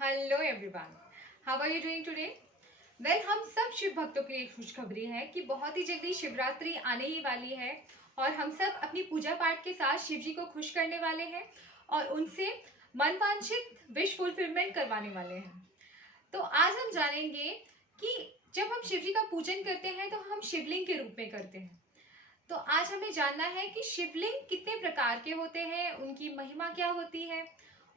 Hello everyone, how are you doing today? Well, हम सब शिव भक्तों के लिए खुशखबरी है कि बहुत ही जल्दी शिवरात्रि आने ही वाली है और हम सब अपनी पूजा पाठ के साथ शिव जी को खुश करने वाले हैं और उनसे मनवांछित विश फुलफिलमेंट करवाने वाले हैं। तो आज हम जानेंगे कि जब हम शिव जी का पूजन करते हैं तो हम शिवलिंग के रूप में करते हैं। तो आज हमें जानना है कि शिवलिंग कितने प्रकार के होते हैं, उनकी महिमा क्या होती है।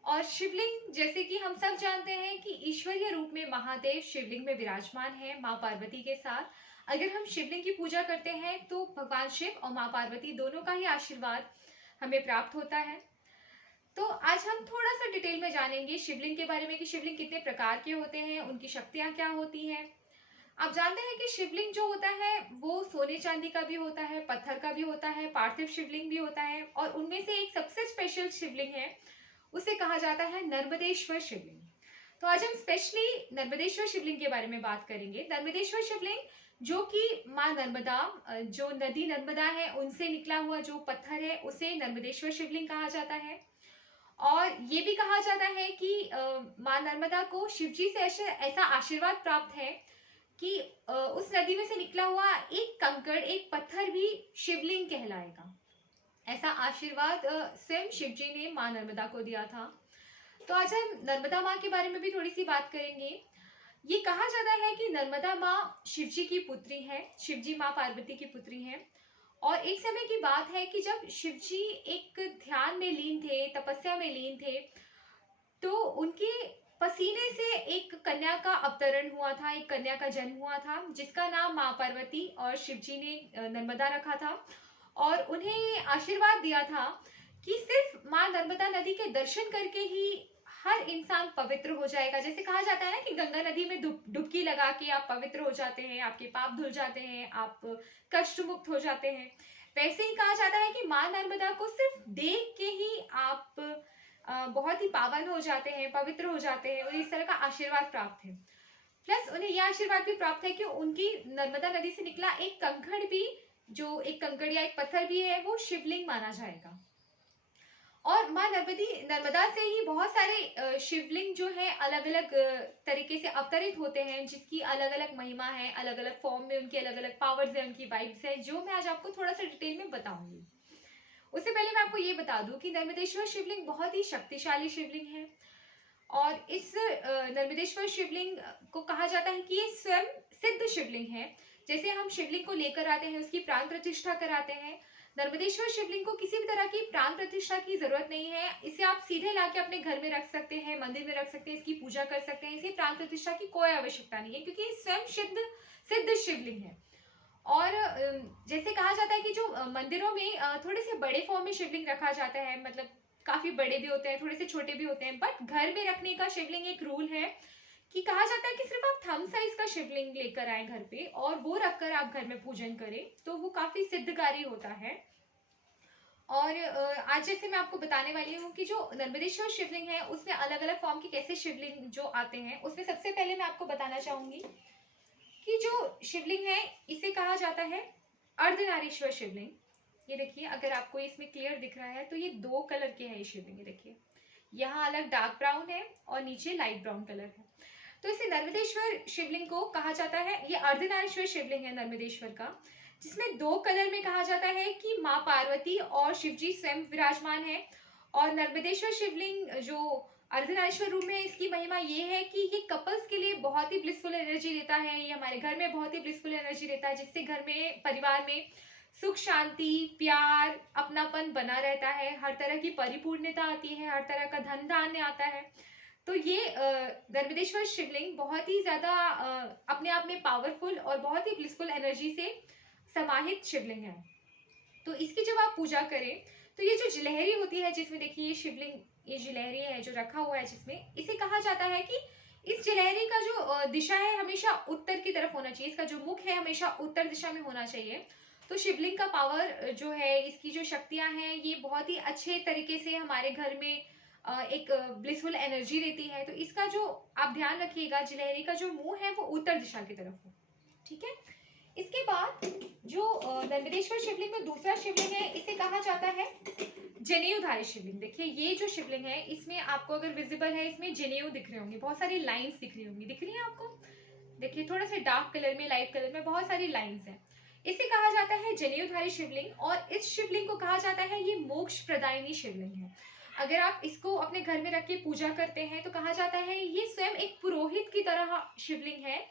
और शिवलिंग, जैसे कि हम सब जानते हैं कि ईश्वरीय रूप में महादेव शिवलिंग में विराजमान है माँ पार्वती के साथ। अगर हम शिवलिंग की पूजा करते हैं तो भगवान शिव और माँ पार्वती दोनों का ही आशीर्वाद हमें प्राप्त होता है। तो आज हम थोड़ा सा डिटेल में जानेंगे शिवलिंग के बारे में कि शिवलिंग कितने प्रकार के होते हैं, उनकी शक्तियां क्या होती हैं। आप जानते हैं कि शिवलिंग जो होता है वो सोने चांदी का भी होता है, पत्थर का भी होता है, पार्थिव शिवलिंग भी होता है और उनमें से एक सबसे स्पेशल शिवलिंग है, उसे कहा जाता है नर्मदेश्वर शिवलिंग। तो आज हम स्पेशली नर्मदेश्वर शिवलिंग के बारे में बात करेंगे। नर्मदेश्वर शिवलिंग जो कि माँ नर्मदा, जो नदी नर्मदा है उनसे निकला हुआ जो पत्थर है उसे नर्मदेश्वर शिवलिंग कहा जाता है। और ये भी कहा जाता है कि माँ नर्मदा को शिवजी से ऐसा आशीर्वाद प्राप्त है कि उस नदी में से निकला हुआ एक कंकड़, एक पत्थर भी शिवलिंग कहलाएगा। ऐसा आशीर्वाद स्वयं शिवजी ने माँ नर्मदा को दिया था। तो आज हम नर्मदा माँ के बारे में भी थोड़ी सी बात करेंगे। ये कहा जाता है कि नर्मदा माँ शिवजी की पुत्री है, शिवजी माँ पार्वती की पुत्री है। और एक समय की बात है कि जब शिवजी एक ध्यान में लीन थे, तपस्या में लीन थे, तो उनके पसीने से एक कन्या का अवतरण हुआ था, एक कन्या का जन्म हुआ था जिसका नाम माँ पार्वती और शिवजी ने नर्मदा रखा था। और उन्हें ये आशीर्वाद दिया था कि सिर्फ माँ नर्मदा नदी के दर्शन करके ही हर इंसान पवित्र हो जाएगा। जैसे कहा जाता है ना कि गंगा नदी में डुबकी लगा के आप पवित्र हो जाते हैं, आपके पाप धुल जाते हैं, आप कष्ट मुक्त हो जाते हैं। वैसे ही कहा जाता है कि माँ नर्मदा को सिर्फ देख के ही आप बहुत ही पावन हो जाते हैं, पवित्र हो जाते हैं और इस तरह का आशीर्वाद प्राप्त है। प्लस उन्हें यह आशीर्वाद भी प्राप्त है कि उनकी नर्मदा नदी से निकला एक कंकड़ भी, जो एक कंकड़ या एक पत्थर भी है, वो शिवलिंग माना जाएगा। और माँ नर्मदा से ही बहुत सारे शिवलिंग जो है अलग अलग तरीके से अवतरित होते हैं, जिसकी अलग अलग महिमा है, अलग अलग फॉर्म में उनकी अलग अलग पावर्स है, उनकी वाइब्स है, जो मैं आज आपको थोड़ा सा डिटेल में बताऊंगी। उससे पहले मैं आपको ये बता दूं कि नर्मदेश्वर शिवलिंग बहुत ही शक्तिशाली शिवलिंग है। और इस नर्मदेश्वर शिवलिंग को कहा जाता है कि ये स्वयं सिद्ध शिवलिंग है। जैसे हम शिवलिंग को लेकर आते हैं, उसकी प्राण प्रतिष्ठा कराते हैं, नर्मदेश्वर शिवलिंग को किसी भी तरह की प्राण प्रतिष्ठा की जरूरत नहीं है। इसे आप सीधे लाके अपने घर में रख सकते हैं, मंदिर में रख सकते हैं, इसकी पूजा कर सकते हैं। इसे प्राण प्रतिष्ठा की कोई आवश्यकता नहीं है क्योंकि ये स्वयं सिद्ध शिवलिंग है। और जैसे कहा जाता है कि जो मंदिरों में थोड़े से बड़े फॉर्म में शिवलिंग रखा जाता है, मतलब काफी बड़े भी होते हैं, थोड़े से छोटे भी होते हैं, बट घर में रखने का शिवलिंग एक रूल है कि कहा जाता है कि सिर्फ आप थंब साइज का शिवलिंग लेकर आए घर पे और वो रखकर आप घर में पूजन करें तो वो काफी सिद्धकारी होता है। और आज जैसे मैं आपको बताने वाली हूँ कि जो नर्मदेश्वर शिवलिंग है उसमें अलग अलग फॉर्म के कैसे शिवलिंग जो आते हैं, उसमें सबसे पहले मैं आपको बताना चाहूंगी कि जो शिवलिंग है इसे कहा जाता है अर्धनारीश्वर शिवलिंग। ये देखिए, अगर आपको इसमें क्लियर दिख रहा है तो ये 2 कलर के है ये शिवलिंग। ये देखिए, यहाँ अलग डार्क ब्राउन है और नीचे लाइट ब्राउन कलर है। तो इसे नर्मदेश्वर शिवलिंग को कहा जाता है। ये अर्धनारीश्वर शिवलिंग है नर्मदेश्वर का, जिसमें 2 कलर में कहा जाता है कि माँ पार्वती और शिवजी स्वयं विराजमान है। और नर्मदेश्वर शिवलिंग जो अर्धनारीश्वर रूप में, इसकी महिमा ये है कि ये कपल्स के लिए बहुत ही ब्लिसफुल एनर्जी देता है। ये हमारे घर में बहुत ही ब्लिसफुल एनर्जी देता है, जिससे घर में, परिवार में सुख शांति, प्यार, अपनापन बना रहता है, हर तरह की परिपूर्णता आती है, हर तरह का धन धान्य आता है। तो ये नर्मदेश्वर शिवलिंग बहुत ही ज्यादा अपने आप में पावरफुल और बहुत ही ब्लिसफुल एनर्जी से समाहित शिवलिंग है। तो इसकी जब आप पूजा करें तो ये जो जिलहरी होती है, जिसमें देखिए ये शिवलिंग, ये जिलहरी है जो रखा हुआ है जिसमें, इसे कहा जाता है कि इस जिलहरी का जो दिशा है हमेशा उत्तर की तरफ होना चाहिए, इसका जो मुख है हमेशा उत्तर दिशा में होना चाहिए। तो शिवलिंग का पावर जो है, इसकी जो शक्तियां हैं, ये बहुत ही अच्छे तरीके से हमारे घर में एक ब्लिसफुल एनर्जी देती है। तो इसका जो आप ध्यान रखिएगा, जिलहरी का जो मुंह है वो उत्तर दिशा की तरफ हो, ठीक है। इसके बाद जो नर्मदेश्वर शिवलिंग में दूसरा शिवलिंग है, इसे कहा जाता है जनेऊधारी शिवलिंग। देखिए ये जो शिवलिंग है, इसमें आपको अगर विजिबल है, इसमें जनेऊ दिख रहे होंगे, बहुत सारी लाइंस दिख रही होंगी, दिख रही है आपको? देखिए थोड़ा सा डार्क कलर में, लाइट कलर में बहुत सारी लाइंस हैं। इसे कहा जाता है जनेऊधारी शिवलिंग, और इस शिवलिंग को कहा जाता है ये मोक्ष प्रदायिनी शिवलिंग है। अगर आप इसको अपने घर में रख के पूजा करते हैं तो कहा जाता है ये स्वयं एक पुरोहित की तरह शिवलिंग है,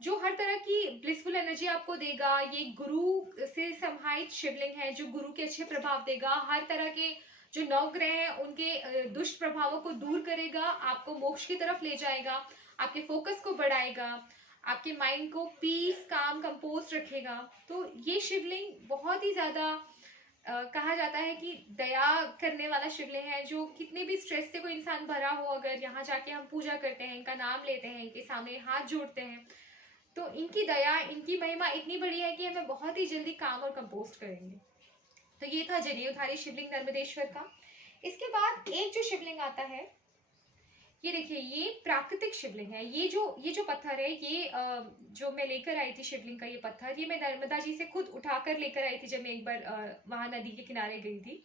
जो हर तरह की ब्लिसफुल एनर्जी आपको देगा। ये गुरु से संभावित शिवलिंग है, जो गुरु के अच्छे प्रभाव देगा, हर तरह के जो नवग्रह हैं उनके दुष्ट प्रभावों को दूर करेगा, आपको मोक्ष की तरफ ले जाएगा, आपके फोकस को बढ़ाएगा, आपके माइंड को पीस, काम, कंपोज रखेगा। तो ये शिवलिंग बहुत ही ज्यादा कहा जाता है कि दया करने वाला शिवलिंग है, जो कितने भी स्ट्रेस से कोई इंसान भरा हो, अगर यहाँ जाके हम पूजा करते हैं, इनका नाम लेते हैं, इनके सामने हाथ जोड़ते हैं, तो इनकी दया, इनकी महिमा इतनी बड़ी है कि हमें बहुत ही जल्दी काम और कंपोस्ट करेंगे। तो ये था जनेऊधारी शिवलिंग नर्मदेश्वर का। इसके बाद एक जो शिवलिंग आता है, ये देखिए ये प्राकृतिक शिवलिंग है। ये जो पत्थर है, ये जो मैं लेकर आई थी शिवलिंग का ये पत्थर, ये मैं नर्मदा जी से खुद उठाकर लेकर आई थी जब मैं एक बार वहां नदी के किनारे गई थी।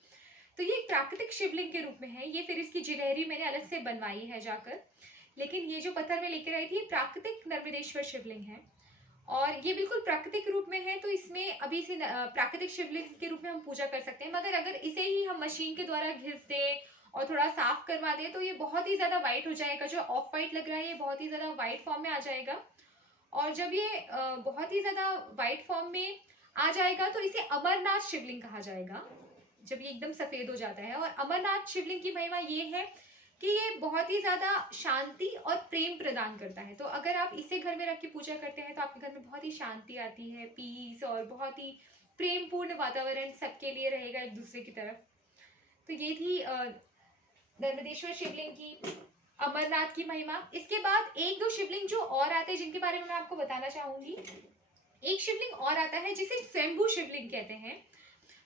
तो ये एक प्राकृतिक शिवलिंग के रूप में है। ये फिर इसकी जिलेहरी मैंने अलग से बनवाई है जाकर, लेकिन ये जो पत्थर मैं लेकर आई थी प्राकृतिक नर्मदेश्वर शिवलिंग है, और ये बिल्कुल प्राकृतिक रूप में है। तो इसमें अभी इसे प्राकृतिक शिवलिंग के रूप में हम पूजा कर सकते हैं, मगर अगर इसे ही हम मशीन के द्वारा घिस दें और थोड़ा साफ करवा दें तो ये बहुत ही ज्यादा व्हाइट हो जाएगा। जो ऑफ व्हाइट लग रहा है ये बहुत ही ज्यादा व्हाइट फॉर्म में आ जाएगा, और जब ये बहुत ही ज्यादा व्हाइट फॉर्म में आ जाएगा तो इसे अमरनाथ शिवलिंग कहा जाएगा, जब ये एकदम सफेद हो जाता है। और अमरनाथ शिवलिंग की महिमा ये है कि ये बहुत ही ज्यादा शांति और प्रेम प्रदान करता है। तो अगर आप इसे घर में रख के पूजा करते हैं तो आपके घर में बहुत ही शांति आती है, पीस, और बहुत ही प्रेम पूर्ण वातावरण सबके लिए रहेगा एक दूसरे की तरफ। तो ये थी नर्मदेश्वर शिवलिंग की, अमरनाथ की महिमा। इसके बाद एक दो शिवलिंग जो और आते हैं जिनके बारे में मैं आपको बताना चाहूंगी। एक शिवलिंग और आता है जिसे स्वयंभू शिवलिंग कहते हैं,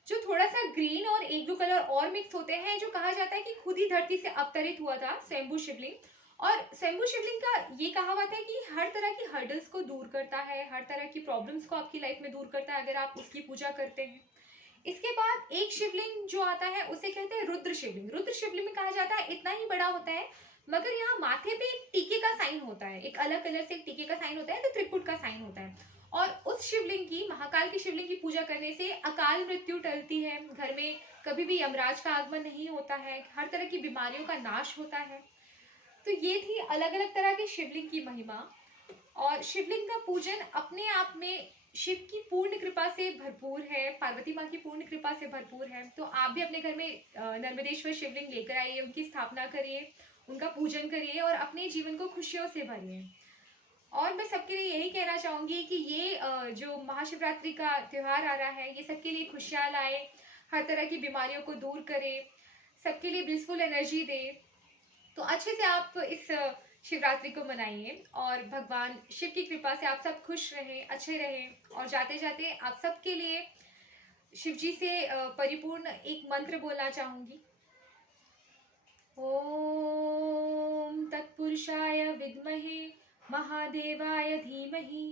जो थोड़ा सा ग्रीन और एक दो कलर और मिक्स होते हैं, जो कहा जाता है कि खुद ही धरती से अवतरित हुआ था स्वयंभू शिवलिंग। और स्वयंभू शिवलिंग का ये कहावत है कि हर तरह की हर्डल्स को दूर करता है, हर तरह की प्रॉब्लम्स को आपकी लाइफ में दूर करता है अगर आप उसकी पूजा करते हैं। इसके बाद एक शिवलिंग जो आता है उसे कहते हैं रुद्र शिवलिंग। रुद्र शिवलिंग में कहा जाता है इतना ही बड़ा होता है, मगर यहाँ माथे पे एक टीके का साइन होता है, एक अलग कलर से एक टीके का साइन होता है, तो त्रिपुट का साइन होता है। और उस शिवलिंग की, महाकाल की शिवलिंग की पूजा करने से अकाल मृत्यु टलती है, घर में कभी भी यमराज का आगमन नहीं होता है, हर तरह की बीमारियों का नाश होता है। तो ये थी अलग अलग तरह के शिवलिंग की महिमा। और शिवलिंग का पूजन अपने आप में शिव की पूर्ण कृपा से भरपूर है, पार्वती माँ की पूर्ण कृपा से भरपूर है। तो आप भी अपने घर में नर्मदेश्वर शिवलिंग लेकर आइए, उनकी स्थापना करिए, उनका पूजन करिए और अपने जीवन को खुशियों से भरिए। और मैं सबके लिए यही कहना चाहूंगी कि ये जो महाशिवरात्रि का त्योहार आ रहा है, ये सबके लिए खुशियां लाए, हर तरह की बीमारियों को दूर करे, सबके लिए ब्लिसफुल एनर्जी दे। तो अच्छे से आप इस शिवरात्रि को मनाइए, और भगवान शिव की कृपा से आप सब खुश रहें, अच्छे रहें। और जाते जाते आप सबके लिए शिव जी से परिपूर्ण एक मंत्र बोलना चाहूंगी। ओम तत्पुरुषाय विद्महे महादेवाय धीमहि